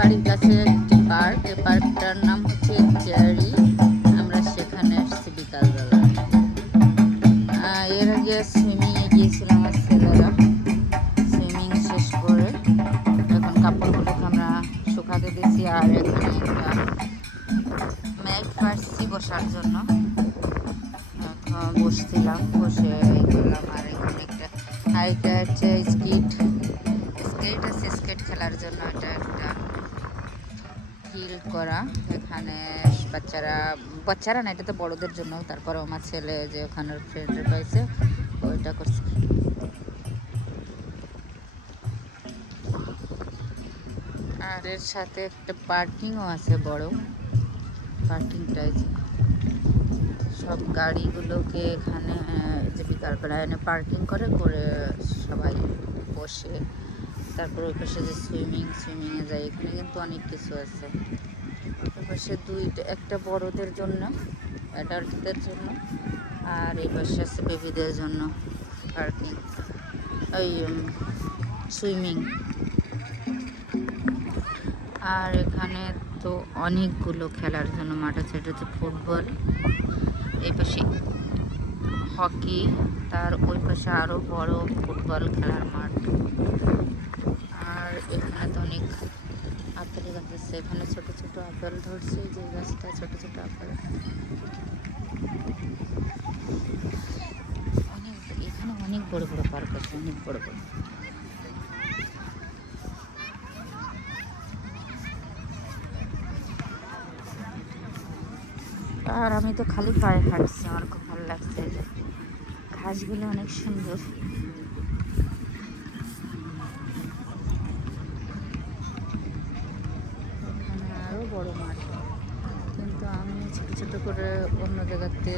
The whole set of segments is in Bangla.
বাড়ির কাছে একটি পার্ক। এই পার্কটার নাম হচ্ছে চেয়ারি আমরা সেখানে এসেছি বিকালবেলা। এর আগে সুইমিংয়ে গিয়েছিলাম আমার ছেলেরা সুইমিং শেষ করে এখন কাপড়গুলোকে আমরা শুকাতে দিয়েছি আর এখানে একটা ম্যাট পারছি বসার জন্য। বসছিলাম, বসে এই করলাম আর এখানে একটা আর এটা হচ্ছে স্কিট স্কেট আছে স্কেট খেলার জন্য এটা একটা হিল করা। এখানে বাচ্চারা বাচ্চারা না, এটা তো বড়দের জন্য। তারপরে আমার ছেলে যে ওখানে ফ্রেন্ডের পাইছে ওইটা করছে। আর এর সাথে একটা পার্কিংও আছে বড়। পার্কিংটা এই সব গাড়িগুলোকে এখানে যে বিকালবেলা এনে পার্কিং করে করে সবাই বসে। তারপর ওই পাশে যে সুইমিং সুইমিংয়ে যায় এখানে কিন্তু অনেক কিছু আছে। ওই পাশে দুইটা একটা বড়দের জন্য অ্যাডাল্টদের জন্য, আর এই পাশে আছে বেবিদের জন্য পার্কিং ওই সুইমিং। আর এখানে তো অনেকগুলো খেলার জন্য মাঠ আছে, এটা হচ্ছে ফুটবল। এই পাশে হকি, তার ওই পাশে আরও বড় ফুটবল খেলার মাঠ। এখানে তো অনেক আপেল গাছ আছে এখানে ছোট ছোট আপেল ধরছে, যে গাছটা ছোট ছোট আপেল। অনেক, এখানে অনেক বড় বড় পার্ক আছে, অনেক বড় বড়। আর আমি তো খালি পায়ে হাঁটছি, আমার খুব ভালো লাগছে। ঘাসগুলো অনেক সুন্দর এখানে আরও বড় মাঠ। কিন্তু আমি ছোট ছোট করে অন্য জায়গাতে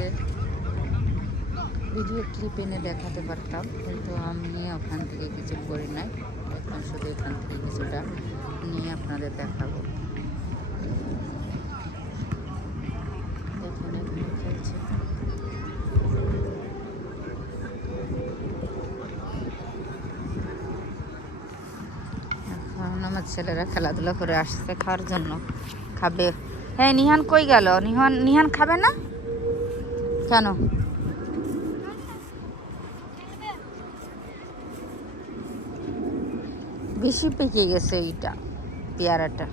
ভিডিও ক্লিপ এনে দেখাতে পারতাম, কিন্তু আমি ওখান থেকে কিছু করি নাই। এখন শুধু এখান থেকে কিছুটা নিয়ে আপনাদের দেখাবো। এখানে আমার ছেলেরা খেলাধুলা করে আসছে খাওয়ার জন্য। খাবে। হ্যাঁ নিহান কই গেল? নিহান নিহান খাবে না? কেন? বেশি পেকে গেছে এইটা, পেয়ারাটা।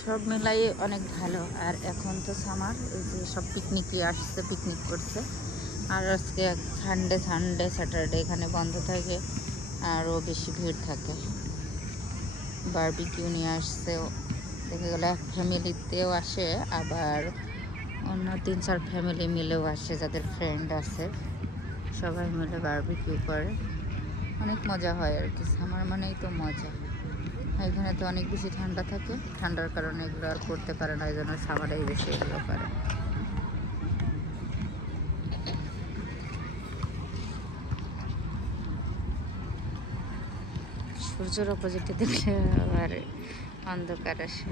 সব মিলাই অনেক ভালো। আর এখন তো সামার, এই যে সব পিকনিকই আসছে পিকনিক করছে। আর আজকে সানডে সানডে স্যাটারডে এখানে বন্ধ থাকে আরও বেশি ভিড় থাকে। বারবিকিউ নিয়ে আসছে দেখে গেলে এক ফ্যামিলিতেও আসে, আবার অন্য তিন, চার ফ্যামিলি মিলেও আসে, যাদের ফ্রেন্ড আছে। সবাই মিলে বারবিকিউ করে। অনেক মজা হয় আর কি সামার মানেই তো মজা। এখানে তো অনেক বেশি ঠান্ডা থাকে। ঠান্ডার কারণে এগুলো আর করতে পারে না এই জন্য সামারেই বেশি এগুলো করে। সূর্যের অপোজিটে দেখলে আবার অন্ধকার আসে।